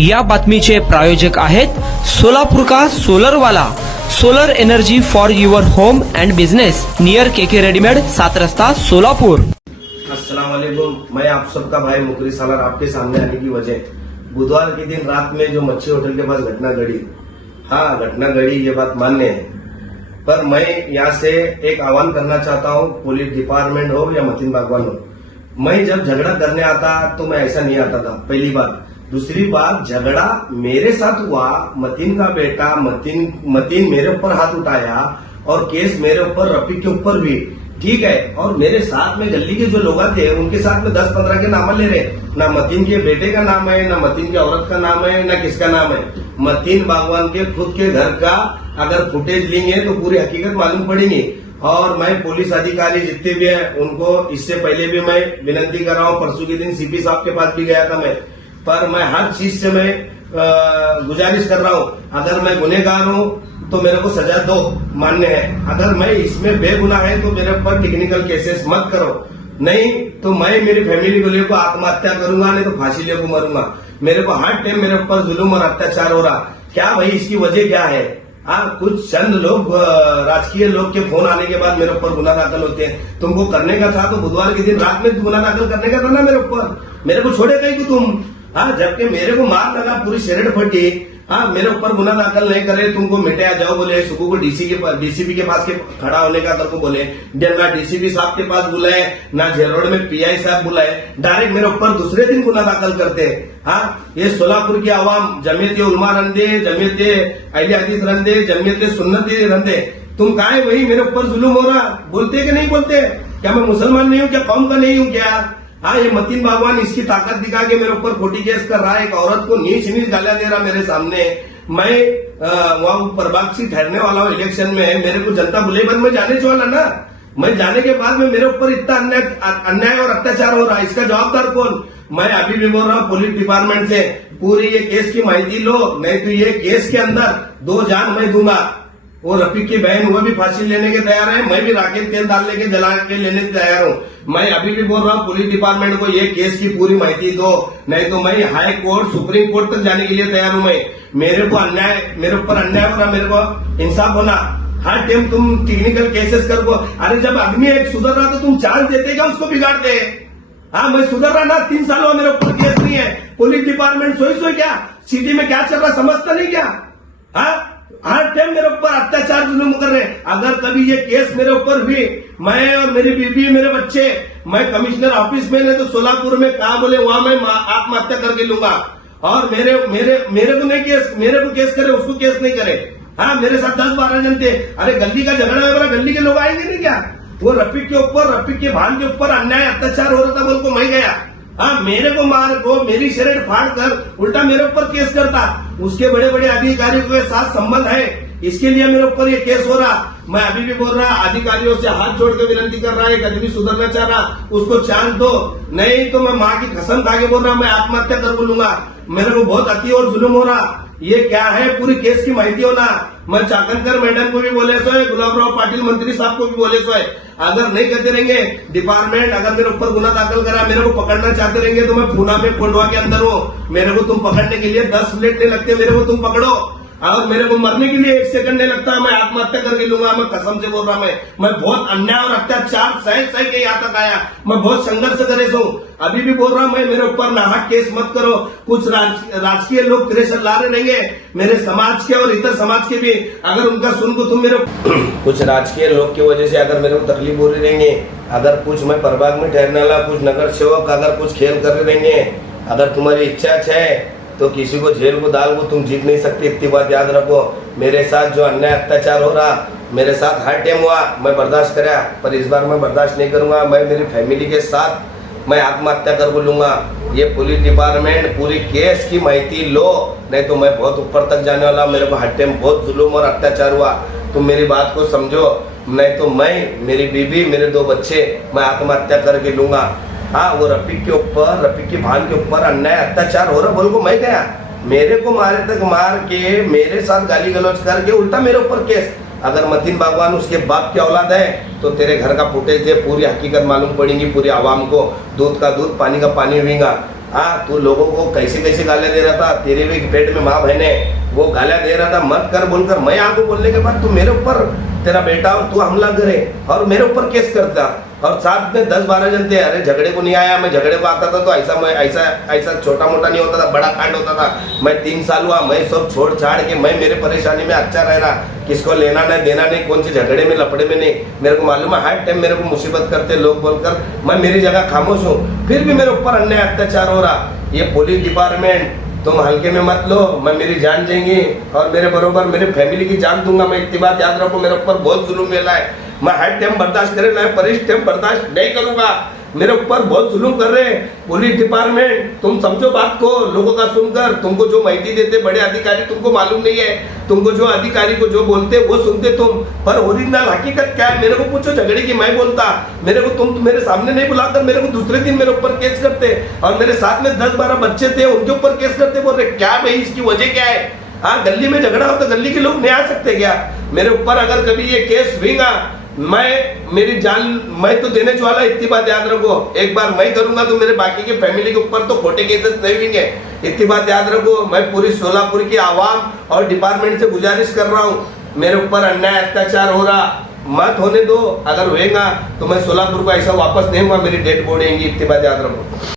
या बातमीचे प्रायोजक आहेत सोलापूर का सोलर वाला, solar energy for your home and business, near KK readymade, 7 रस्ता सोलापुर। अस्सलाम वालेकुम। मैं आप सबका भाई मुकरी सालार आपके सामने आने की वजह, बुधवार के दिन रात में जो मच्छी होटल के पास घटना घड़ी, हाँ घटना घड़ी, ये बात मान्य है, पर मैं यहाँ से एक आह्वान करना चाहता हूँ, पुलिस डिपार्टमेंट हो या मतीन बागवान हो। मैं जब झगड़ा करने आता तो मैं ऐसा नहीं आता था, पहली बात। दूसरी बात, झगड़ा मेरे साथ हुआ, मतीन का बेटा मतीन मेरे ऊपर हाथ उठाया और केस मेरे ऊपर, रफीक के ऊपर भी, ठीक है। और मेरे साथ में गली के जो लोग थे उनके साथ में 10-15 के नाम ले रहे, ना मतीन के बेटे का नाम है, ना मतीन की औरत का नाम है, ना किसका नाम है। मतीन बागवान के खुद के घर का अगर फुटेज लेंगे तो पूरी हकीकत मालूम पड़ेगी। और मैं पुलिस अधिकारी जितने भी हैं उनको इससे पहले भी मैं विनती कर रहा हूँ, परसों के दिन सीपी साहब के पास भी गया था मैं, पर मैं हर चीज से मैं गुजारिश कर रहा हूँ, अगर मैं गुनहगार हूँ तो मेरे को सजा दो, मान्य है। अगर मैं इसमें बेगुनाह है तो मेरे ऊपर टेक्निकल केसेस मत करो, नहीं तो मैं मेरी फैमिली को लेकर आत्महत्या करूंगा, नहीं तो फांसी लेकर मरूंगा। मेरे को हर टाइम मेरे ऊपर जुल्म और अत्याचार हो रहा, क्या भाई इसकी वजह क्या है? कुछ चंद लोग, राजकीय लोग के फोन आने के बाद मेरे ऊपर गुना दाखिल होते हैं। तुमको करने का था तो बुधवार के दिन रात में गुना दाखिल करने का था ना मेरे ऊपर, मेरे को छोड़े कहीं को तुम। जबकि मेरे को मार लगा, पूरी शरीर फटी, मेरे ऊपर गुना दाखिल नहीं करे, तुमको मिटे जाओ बोले, सुबह को डीसीपी के पास के खड़ा होने का तेरे को बोले, ना डीसीपी साहब के पास बुलाए, ना जेरोड में पीआई साहब बुलाए, डायरेक्ट मेरे ऊपर दूसरे दिन गुना दाखिल करते। ये सोलापुर की आवाम, जमीयत उलमा रंदे, जमीयत अहले हदीस रंदे, जमीयत सुन्नती रंदे, तुम काहे वही मेरे ऊपर जुल्म हो रहा, बोलते कि नहीं बोलते? क्या मैं मुसलमान नहीं हूँ क्या, कौम का नहीं हूँ क्या? ये मतीन बागवान इसकी ताकत दिखा के मेरे ऊपर खोटी केस कर रहा है, एक औरत को नीच गालियां दे रहा मेरे सामने। मैं वहां प्रभाग से ठहरने वाला हूँ इलेक्शन में, मेरे को जनता बुले बंद में जाने वाला ना, मैं जाने के बाद में मेरे ऊपर इतना अन्याय और अत्याचार हो रहा है, इसका जवाबदार कौन? मैं अभी भी बोल रहा हूँ पुलिस डिपार्टमेंट से, पूरी ये केस की माहिती लो, नहीं तो ये केस के अंदर 2 जान मैं दूंगा। वो रफीक की बहन, वो भी फांसी लेने के तैयार है, मैं भी राकेश तेल डालने के जला के लेने के तैयार हूँ। मैं अभी भी बोल रहा हूँ पुलिस डिपार्टमेंट को ये केस की पूरी माहिती दो, नहीं तो मैं हाई कोर्ट, सुप्रीम कोर्ट तक जाने के लिए तैयार हूँ। मैं, मेरे को अन्याय, मेरे ऊपर अन्याय हो रहा, मेरे को इंसाफ होना। हर टाइम तुम टेक्निकल केसेस कर को, अरे जब आदमी एक सुधर रहा तो तुम चांस देते क्या उसको बिगाड़ते? मैं सुधर रहा ना, 3 साल हुआ मेरे ऊपर केस नहीं है, पुलिस डिपार्टमेंट सोई क्या सिटी में क्या चल रहा समझता नहीं क्या? हर टाइम मेरे ऊपर अत्याचार जुल्म कर रहे हैं। अगर कभी ये केस मेरे ऊपर भी, मैं और मेरी बीबी, मेरे बच्चे, मैं कमिश्नर ऑफिस में, नहीं तो सोलापुर में कहा बोले वहां मैं आत्महत्या करके लूंगा। और मेरे को नहीं केस, मेरे को केस करे, उसको केस नहीं करे। मेरे साथ 10-12 जन थे, अरे गली का झगड़ा है, गली के लोग आएंगे नहीं क्या? वो रफीक के ऊपर, रफीक के भान के ऊपर अन्याय अत्याचार हो रहा था, बोल को मैं गया, मेरे को मार को, मेरी शरीर फाड़ कर उल्टा मेरे ऊपर केस करता। उसके बड़े बड़े अधिकारियों के साथ संबंध है, इसके लिए मेरे ऊपर ये केस हो रहा। मैं अभी भी बोल रहा, अधिकारियों से हाथ जोड़ के विनती कर रहा है, एक आदमी सुधरना चाह रहा, उसको चांस दो, नहीं तो मैं माँ की कसम खा के बोल रहा, मैं आत्महत्या कर लूंगा। मेरे को बहुत अति और जुल्म हो रहा, ये क्या है पूरी केस की माहिती होना। मैं चाकनकर मैडम को भी बोले सो है, गुलाबराव पाटिल मंत्री साहब को भी बोले सो है, अगर नहीं करते रहेंगे डिपार्टमेंट, अगर मेरे ऊपर गुना दाखिल करा, मेरे को पकड़ना चाहते रहेंगे तो मैं पूना में कोंडवा के अंदर हूँ, मेरे को तुम पकड़ने के लिए 10 मिनट नहीं लगते, मेरे को तुम पकड़ो, और मेरे को मरने के लिए 1 सेकंड नहीं लगता, मैं आत्महत्या करके लूंगा। मैं कसम से बोल रहा, मैं बहुत अन्याय और अत्याचार सह के यहाँ तक आया, मैं बहुत संघर्ष करे हूँ। अभी भी बोल रहा हूँ, मैं मेरे ऊपर नाहक केस मत करो। कुछ राजकीय लोग प्रेशर ला रहे रहेंगे, मेरे समाज के और इतर समाज के भी, अगर उनका सुन को तुम मेरे कुछ राजकीय लोग की वजह से अगर मेरे को तकलीफ हो रही रहेंगे, अगर कुछ मैं प्रभाग में ठहरने वाला, कुछ नगर सेवक अगर कुछ खेल कर रहे रहेंगे, अगर तुम्हारी इच्छा है तो किसी को जेल को डाल को तुम जीत नहीं सकते, इतनी बात याद रखो। मेरे साथ जो अन्याय अत्याचार हो रहा, मेरे साथ हर टाइम हुआ, मैं बर्दाश्त करा, पर इस बार मैं बर्दाश्त नहीं करूंगा। मैं मेरी फैमिली के साथ मैं आत्महत्या कर लूंगा। ये पुलिस डिपार्टमेंट पूरी केस की माहिती लो, नहीं तो मैं बहुत ऊपर तक जाने वाला। मेरे को हर टाइम बहुत जुल्म और अत्याचार हुआ, तुम मेरी बात को समझो, नहीं तो मैं, मेरी बीबी, मेरे 2 बच्चे, मैं आत्महत्या करके लूंगा। वो रफीक के ऊपर, रफीक की भान के ऊपर अन्याय अत्याचार हो रहा, बोल को मैं गया, मेरे को मारे तक मार के, मेरे साथ गाली गलौज करके उल्टा मेरे ऊपर केस। अगर मतीन बागवान उसके बाप की औलाद है तो तेरे घर का फुटेज दे, पूरी हकीकत मालूम पड़ेगी पूरी आवाम को, दूध का दूध पानी का पानी हुईगा। हाँ, तू लोगों को कैसे कैसे गालियां दे रहा था, तेरे भी पेट में माँ बहन है, वो गालियां दे रहा था मत कर बोलकर, मैं आपको बोलने के बाद तू मेरे ऊपर, तेरा बेटा और तू हमला करे और मेरे ऊपर केस करता, और साथ में 10-12 जन थे। अरे झगड़े को नहीं आया, मैं झगड़े को आता था तो ऐसा छोटा मोटा नहीं होता था, बड़ा कांड होता था। मैं 3 साल हुआ, मैं सब छोड़ छाड़ के मैं मेरे परेशानी में अच्छा रह रहा, किसको लेना नहीं देना नहीं, कौन से झगड़े में लपड़े में नहीं। मेरे को मालूम है हर टाइम मेरे को मुसीबत करते लोग बोलकर, मैं मेरी जगह खामोश हूँ, फिर भी मेरे ऊपर अन्याय अत्याचार हो रहा। ये पुलिस डिपार्टमेंट तुम हल्के में मत लो, मैं मेरी जान देंगी और मेरे बरोबर मेरे फैमिली की जान दूंगा। मैं इतनी बात याद रखो, मेरे ऊपर बहुत जुल्म मिला है, मैं हर टाइम बर्दाश्त करे ना, पर इस टाइम बर्दाश्त नहीं करूंगा। मेरे ऊपर बहुत जुल्म कर रहे हैं पुलिस डिपार्टमेंट, तुम समझो बात को, लोगों का सुनकर। तुमको जो माहिती देते बड़े अधिकारी, तुमको मालूम नहीं है, तुमको जो अधिकारी को जो बोलते वो सुनते तुम, पर ओरिजिनल हकीकत क्या है मेरे को पूछो। झगड़े की मैं बोलता, मेरे को तुम मेरे सामने नहीं बुलाकर मेरे को दूसरे दिन मेरे ऊपर केस करते, और मेरे साथ में 10-12 बच्चे थे उनके ऊपर केस करते। बोल रहे क्या भाई, इसकी वजह क्या है? हाँ, गली में झगड़ा हो तो गली के लोग नहीं आ सकते क्या? मेरे ऊपर अगर कभी ये केस हुईगा, मेरी जान मैं तो देने वाला, इतनी बात याद रखो। एक बार मैं करूंगा तो मेरे बाकी के फैमिली के ऊपर तो खोटे केसेस नहीं होंगे, इतनी बात याद रखो। मैं पूरी सोलापुर की आवाम और डिपार्टमेंट से गुजारिश कर रहा हूँ, मेरे ऊपर अन्याय अत्याचार हो रहा मत होने दो। अगर होएगा तो मैं सोलापुर को ऐसा वापस नहीं हुआ, मेरी डेड बॉडी आएंगी, इतनी बात याद रखो।